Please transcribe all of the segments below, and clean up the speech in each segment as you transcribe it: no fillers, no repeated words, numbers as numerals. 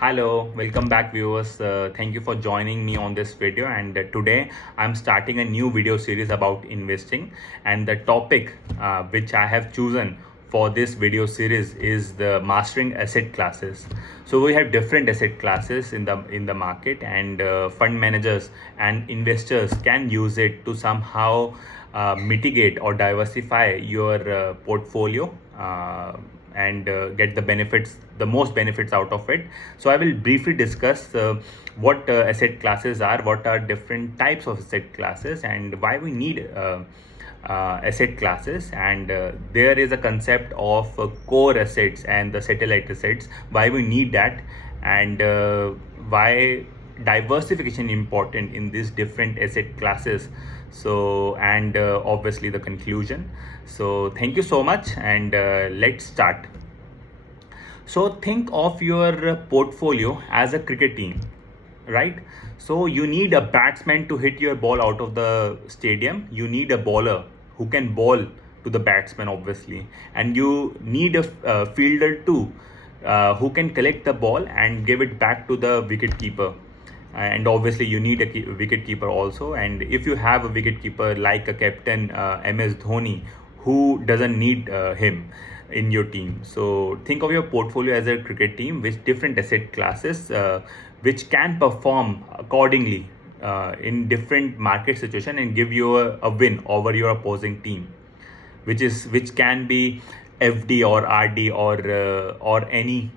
Hello, welcome back viewers. Thank you for joining me on this video, and today I'm starting a new video series about investing, and the topic which I have chosen for this video series is the mastering asset classes. So we have different asset classes in the market, and fund managers and investors can use it to somehow mitigate or diversify your portfolio and get the most benefits out of it. So I will briefly discuss what asset classes are, what are different types of asset classes, and why we need asset classes. And there is a concept of core assets and the satellite assets, why we need that, and why diversification important in these different asset classes. So, and obviously the conclusion. So thank you so much, and let's start. So think of your portfolio as a cricket team, right? So you need a batsman to hit your ball out of the stadium. You need a bowler who can bowl to the batsman, obviously, and you need a fielder too, who can collect the ball and give it back to the wicket keeper. And obviously you need a wicket keeper also. And if you have a wicket keeper like a captain MS Dhoni, who doesn't need him in your team? So think of your portfolio as a cricket team with different asset classes, which can perform accordingly in different market situation and give you a win over your opposing team, which can be FD or RD or any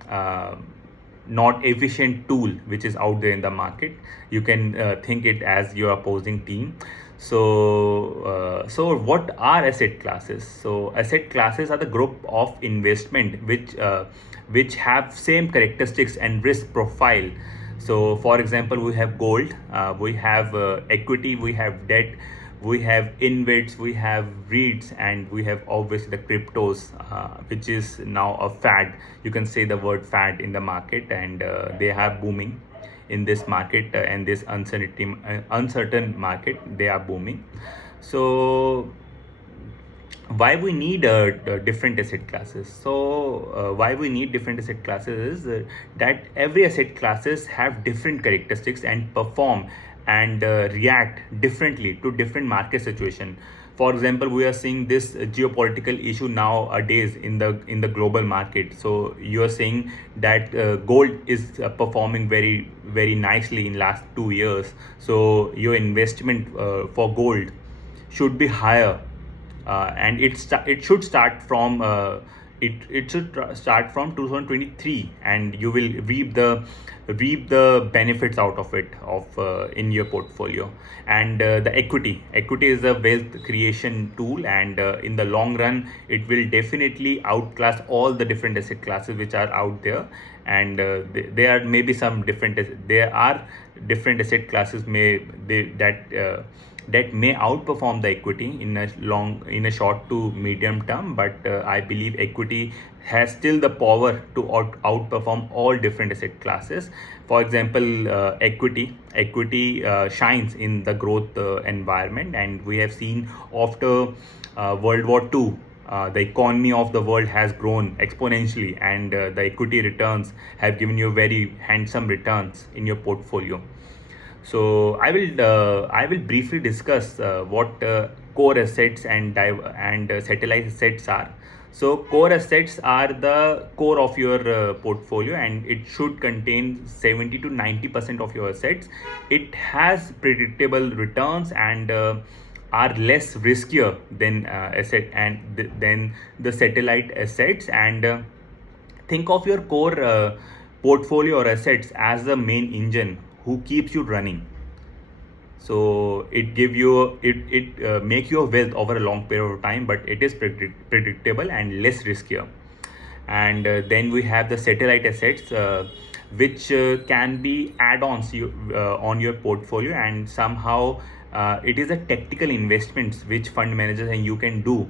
not efficient tool which is out there in the market. You can think it as your opposing team. So what are asset classes? So asset classes are the group of investment which have same characteristics and risk profile. So for example, we have gold, we have equity, we have debt, we have InvITs, we have REITs, and we have obviously the cryptos, which is now a fad. You can say the word fad in the market, and they have booming in this market, and this uncertain market, they are booming. So why we need different asset classes? So why we need different asset classes is that every asset classes have different characteristics and perform and react differently to different market situation. For example, we are seeing this geopolitical issue nowadays in the global market. So you are saying that gold is performing very nicely in last 2 years. So your investment for gold should be higher, and it should start from start from 2023, and you will reap the benefits out of it of in your portfolio. And the equity is a wealth creation tool, and in the long run it will definitely outclass all the different asset classes which are out there. And there are maybe some there are different asset classes that may outperform the equity in a short to medium term, but I believe equity has still the power to outperform all different asset classes. For example, equity shines in the growth environment, and we have seen after World War II, the economy of the world has grown exponentially, and the equity returns have given you very handsome returns in your portfolio. So I will briefly discuss what core assets and satellite assets are. So core assets are the core of your portfolio, and it should contain 70 to 90% of your assets. It has predictable returns, and are less riskier than than the satellite assets. And think of your core portfolio or assets as the main engine who keeps you running. So it make your wealth over a long period of time, but it is predictable and less riskier. And then we have the satellite assets, which can be add-ons on your portfolio, and somehow it is a tactical investments which fund managers and you can do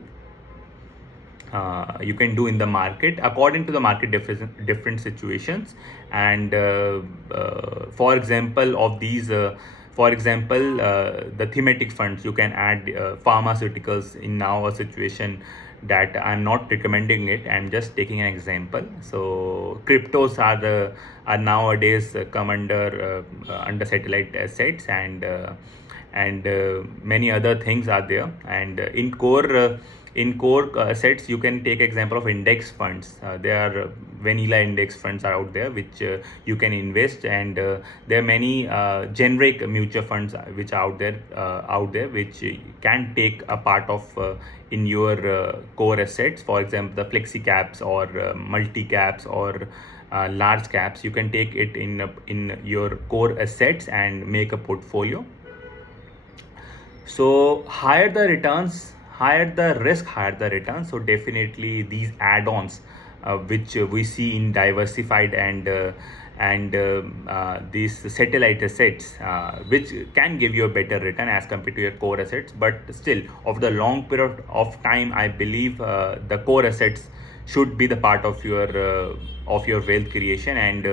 in the market according to the market different situations. And for example of these the thematic funds, you can add pharmaceuticals in now a situation. that I'm not recommending it. I'm just taking an example. So cryptos are nowadays come under satellite assets, and many other things are there. And in core assets, you can take example of index funds. There are vanilla index funds are out there which you can invest, and there are many generic mutual funds which are out there which can take a part of in your core assets. For example, the flexi caps or multi caps or large caps, you can take it in your core assets and make a portfolio. So higher the returns, higher the risk, higher the return. So definitely these add-ons which we see in diversified and these satellite assets which can give you a better return as compared to your core assets. But still, of the long period of time, I believe the core assets should be the part of your wealth creation, and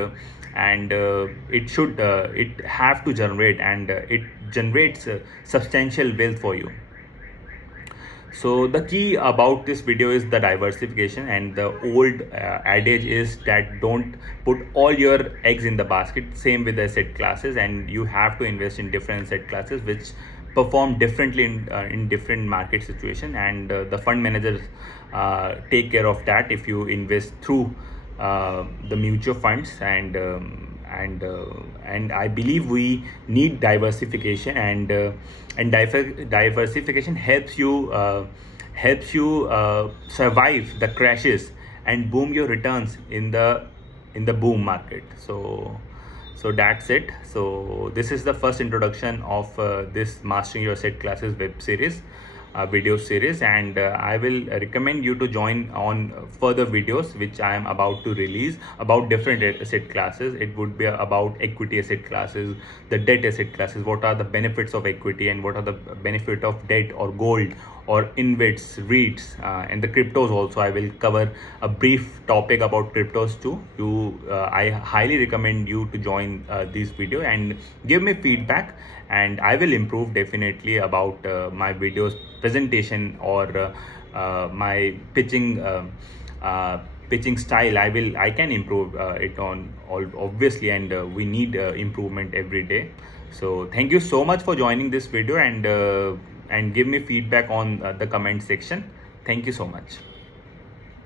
it have to generate, and it generates substantial wealth for you. So the key about this video is the diversification, and the old adage is that don't put all your eggs in the basket. Same with the asset classes, and you have to invest in different asset classes which perform differently in different market situation, and the fund managers take care of that if you invest through the mutual funds. And I believe we need diversification, and diversification helps you survive the crashes and boom your returns in the boom market. So that's it. So this is the first introduction of this Mastering Your Asset Classes web series, video series, and I will recommend you to join on further videos which I am about to release about different asset classes. It would be about equity asset classes, the debt asset classes, what are the benefits of equity and what are the benefit of debt or gold or InvITs, REITs, and the cryptos also. I will cover a brief topic about cryptos too. I highly recommend you to join this video and give me feedback, and I will improve definitely about my videos presentation or my pitching style. I can improve it on all obviously, and we need improvement every day. So thank you so much for joining this video, and give me feedback on the comment section. Thank you so much.